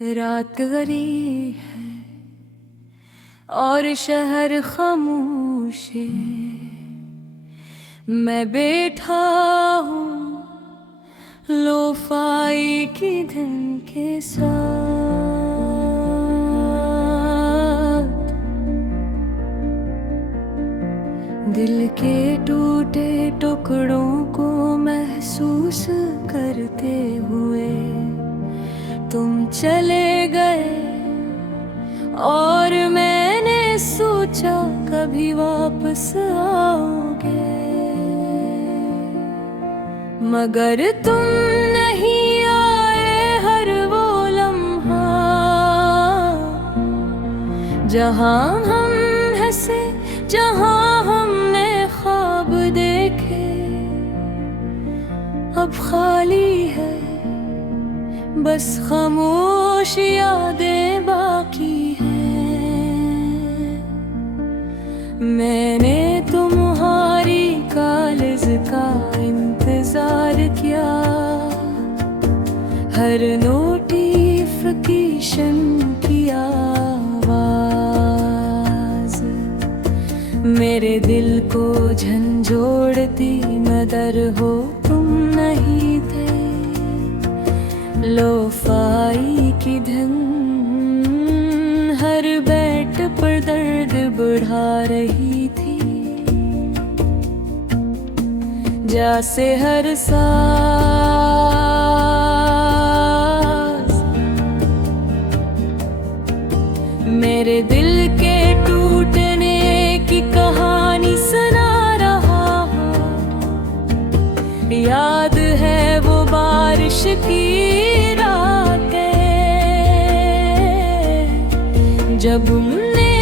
रात गरी है और शहर खामोश है। मैं बैठा हूँ लोफाई की धुन के साथ, दिल के टूटे टुकड़ों को महसूस करते हुए तुम चले गए। और मैंने सोचा कभी वापस आओगे, मगर तुम नहीं आए। हर वो लम्हा जहां हम हंसे, जहां हमने ख्वाब देखे, अब खाली है, बस खामोश यादें बाकी हैं। मैंने तुम्हारी कॉलेज का इंतजार किया, हर नोटिफिकेशन की आवाज मेरे दिल को झंझोड़ती, मगर हो तुम नहीं थे। लोफाई की धुन हर बैठ पर दर्द बढ़ा रही थी, जैसे हर सांस मेरे दिल के टूटने की कहानी सुना रहा हो। याद है वो बारिश की जब तुमने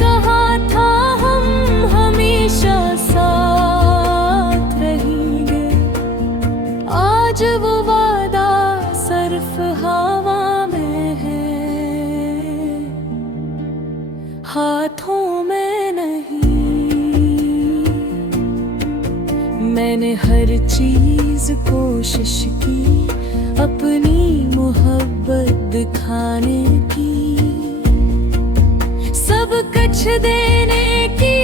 कहा था हम हमेशा साथ रहेंगे। आज वो वादा सिर्फ हवा में है, हाथों में नहीं। मैंने हर चीज कोशिश की अपनी मोहब्बत दिखाने की, सब कुछ देने की,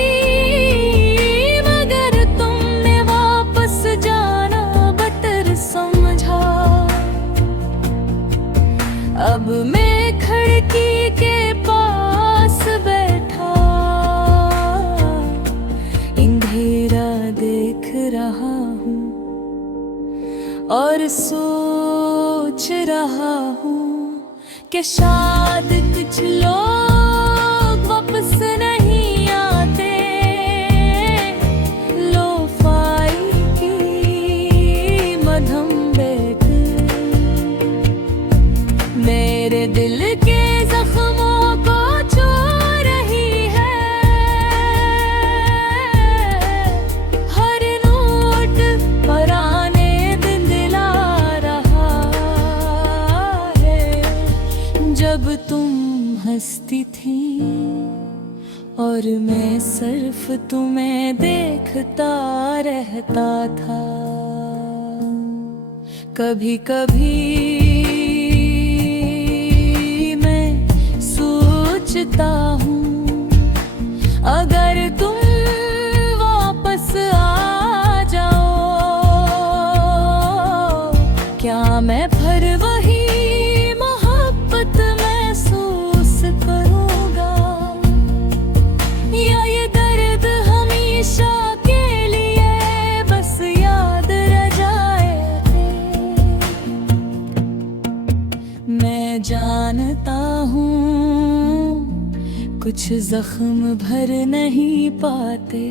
मगर तुमने वापस जाना बटर समझा। अब मैं खिड़की के पास बैठा अंधेरा देख रहा हूँ और सोच रहा हूँ कि शायद कुछ लोग वापस नहीं आते। लोफाई की मधुम बैठ मेरे दिल के जख्मों को छू रही है। हर नोट पुराने दिन दिला रहा है, जब तुम हंसती थी और मैं सिर्फ तुम्हें देखता रहता था। कभी कभी मैं सोचता हूँ, अगर तुम वापस आ जाओ, क्या मैं फिर वही मोहब्बत महसूस करूँगा, या ये दर्द हमेशा के लिए बस याद रह जाएगा। मैं जानता हूँ कुछ जख्म भर नहीं पाते,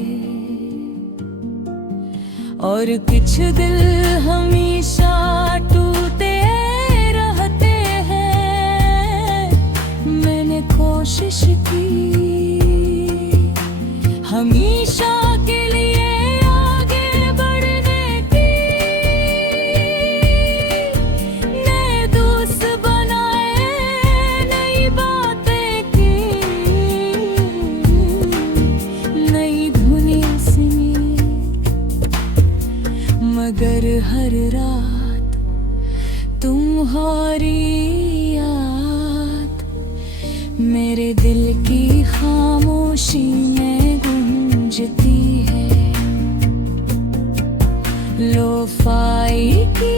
और कुछ दिल हमेशा टूटे रहते हैं। मैंने कोशिश की हमेशा के लिए आगे बढ़ने की, नए दोस्त बनाए, नई बातें की, नई दुनिया सुनी, मगर हर रात मेरे दिल की खामोशी में गूंजती है लोफाई की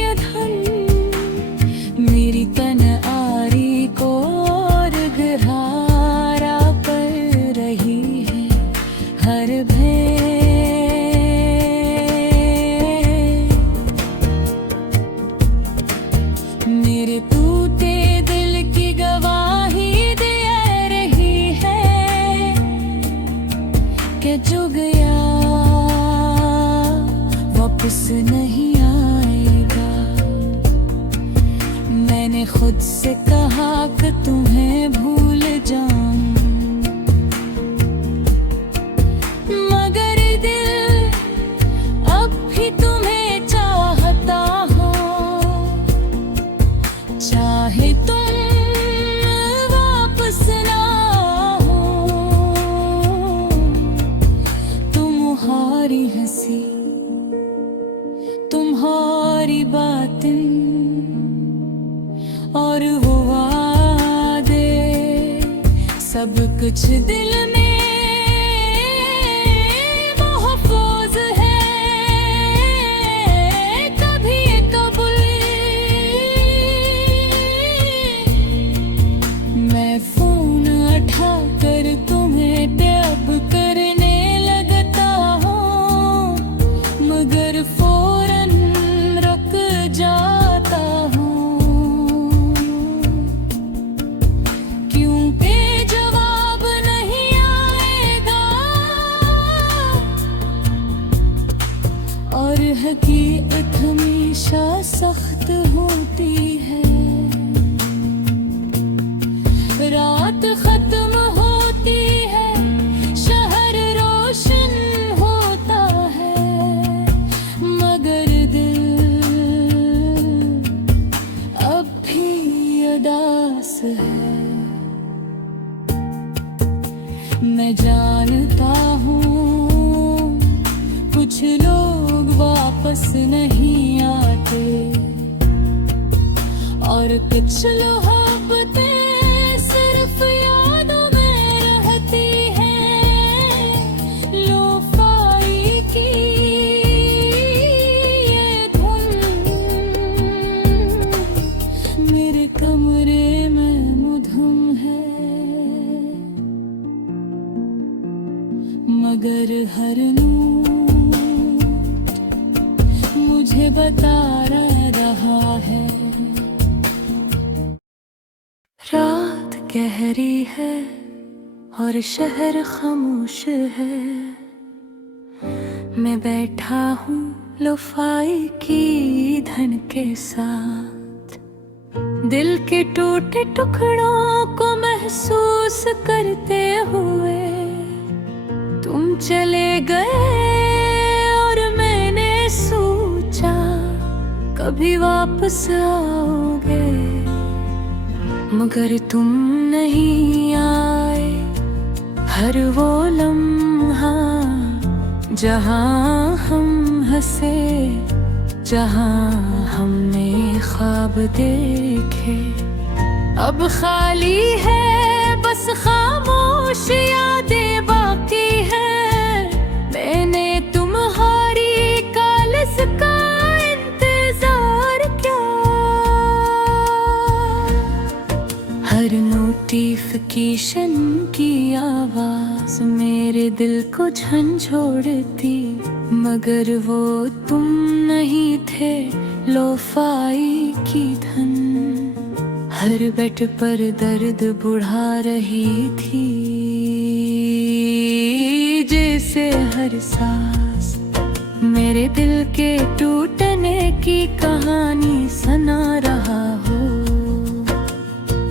ये धुन, मेरी तन आरी को और गहरा कर रही है हर भेद। मेरे टूटे दिल की गवाही दे रही है कि जो गया वापस नहीं आएगा। मैंने खुद से कहा कि तुम्हें भूल जाऊं, मगर दिल अब भी तुम्हें चाहता हो। चाहे तुम वापस ना हो, तुम्हारी हंसी तुम्हारी बातें और वो वादे सब कुछ दिल में महफूज है। कभी कबूल मैं फोन उठाकर तुम्हें टैब करने लगता हूँ, मगर फौरन रुक जाता हूँ, क्योंकि जवाब नहीं आएगा। और हकीकत हमेशा सख्त होती है। रात खत्म होती है, शहर रोशन होता है, मगर दिल अब भी उदास है। मैं जानता हूँ कुछ लोग वापस नहीं आते, और कुछ मोहब्बतें सिर्फ यादों में रहती हैं। लोफाई की ये धुन मेरे कमरे में मधुम है, मगर हर नूर मुझे बता रहा है। रात गहरी है और शहर खामोश है, मैं बैठा हूँ लोफाई की धन के साथ, दिल के टूटे टुकड़ों को महसूस करते हुए। तुम चले गए और मैंने सोचा कभी वापस आओगे, मगर तुम नहीं आए। हर वो लम्हा जहाँ हम हंसे, जहाँ हमने ख्वाब देखे, अब खाली है, बस खामोश यादें बाकी है। मैंने तुम्हारी कॉल्स का इंतजार किया, हर नोटिफिकेशन की आवाज मेरे दिल को झंझोड़ती, मगर वो तुम नहीं थे लोफाई की धन। हर बेट पर दर्द बुढ़ा रही थी, जैसे हर सांस मेरे दिल के टूटने की कहानी सुना रहा हो।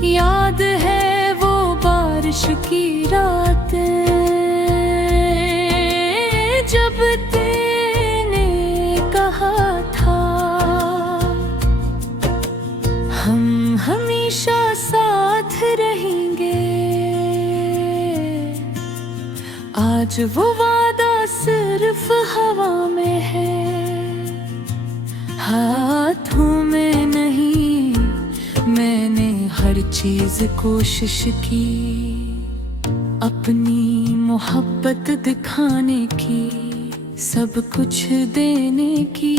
याद है वो बारिश की रातें जब तेने कहा था हम हमेशा साथ रहेंगे। आज वो वादा सिर्फ हवा में है, हाथों में नहीं। मैंने हर चीज कोशिश की, अपनी मोहब्बत दिखाने की, सब कुछ देने की,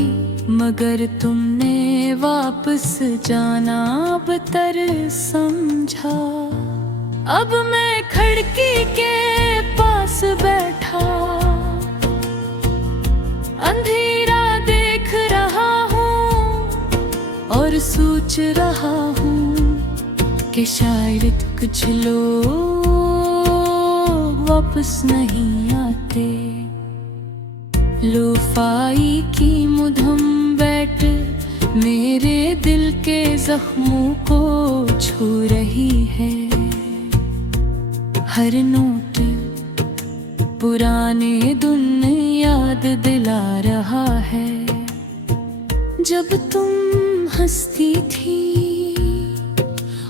मगर तुमने वापस जाना बतर समझा। अब मैं खिड़की के पास बैठा अंधेरा देख रहा हूँ और सोच रहा हूँ कि शायद कुछ लोग वापस नहीं आते। लोफाई की मुधम बैठ मेरे दिल के जख्मों को छू रही है। हर नोट पुराने दिन याद दिला रहा है, जब तुम हंसती थी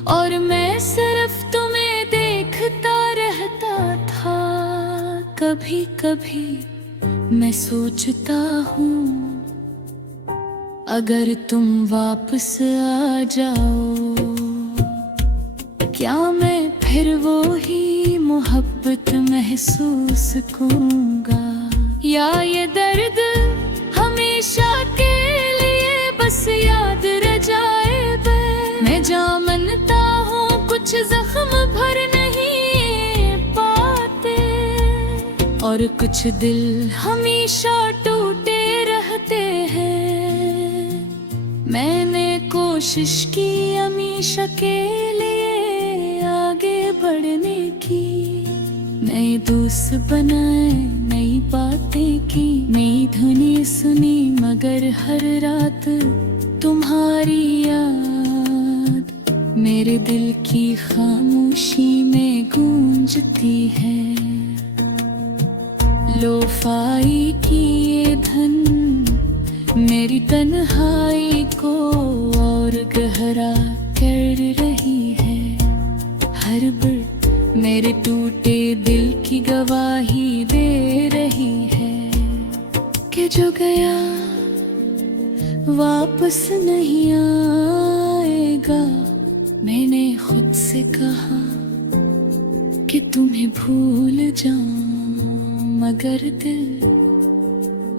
और मैं सिर्फ तुम्हें देखता रहता था। कभी कभी मैं सोचता हूँ, अगर तुम वापस आ जाओ, क्या मैं फिर वो ही मोहब्बत महसूस करूंगा, या ये दर्द हमेशा के लिए बस याद रह जाएगा। मैं जा मनता हूँ कुछ जख्म भर नहीं पाते, और कुछ दिल हमेशा टूटे रहते हैं। मैंने कोशिश की हमेशा के लिए आगे बढ़ने की, नए दोस्त बनाए, नई बातें की, नई धुनी सुनी, मगर हर रात तुम्हारी याद मेरे दिल की खामोशी में गूंजती है। लोफाई की ये धन मेरी तन्हाई को और गहरा कर रही है। हर बार मेरे टूटे दिल की गवाही दे रही है कि जो गया वापस नहीं आएगा। मैंने खुद से कहा कि तुम्हें भूल जाऊं, मगर दिल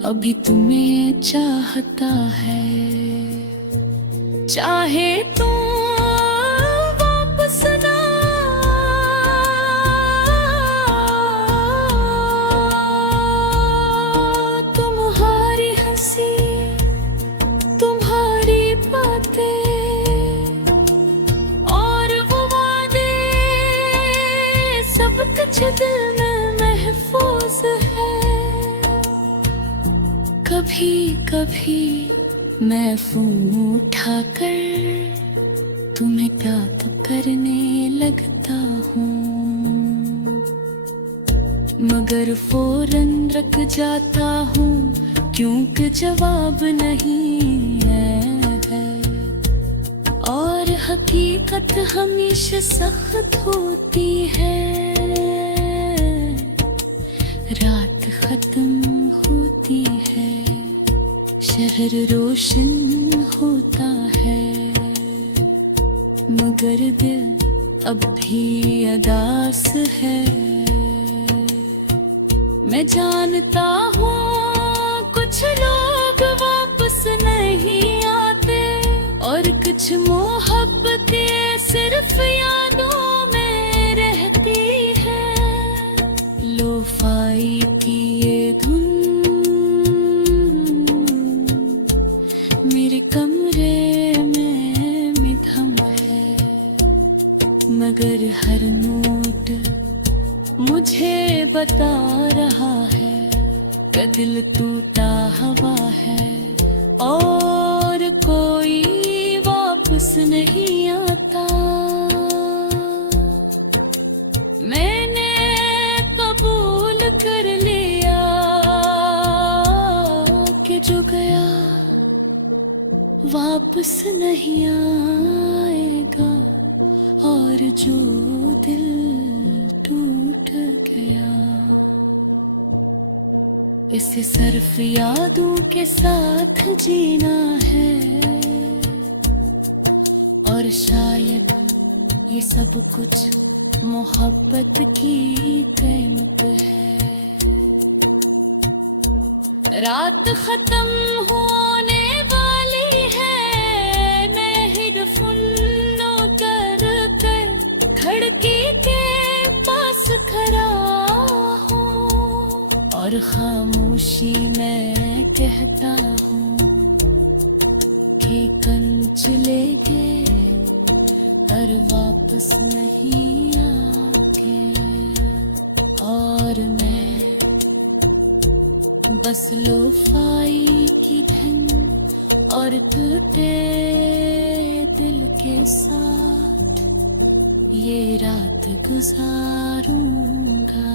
अभी तुम्हें चाहता है। चाहे तुम वापस ना, तुम्हारी हंसी, तुम्हारी बातें और वो वादे सब कुछ दिल में महफूज है। कभी कभी मैं फोन उठाकर तुम्हें याद करने लगता हूँ, मगर फौरन रख जाता हूँ क्योंकि जवाब नहीं है। और हकीकत हमेशा सख्त होती है, रात खत्म होती है, शहर रोशन होता है, मगर दिल अब भी अदास है। मैं जानता हूँ कुछ लोग वापस नहीं आते, और कुछ मोहब्बतें सिर्फ यादों में रहती है। लोफाई की ये धुन मेरे कमरे में मिधम है, मगर हर नोट मुझे बता रहा है कि दिल टूटा हुआ है और कोई वापस नहीं आता। मैंने कबूल कर लिया कि जो गया वापस नहीं आएगा, और जो दिल टूट गया इसे सिर्फ यादों के साथ जीना है, और शायद ये सब कुछ मोहब्बत की कीमत है। रात खत्म होने वाली है, मैं हेडफोन कर खिड़की के पास खड़ा हूँ और खामोशी में कहता हूँ कि कंच लेके घर वापस नहीं आके। और मैं बस लोफाई की धन और टूटे दिल के साथ ये रात गुजारूंगा।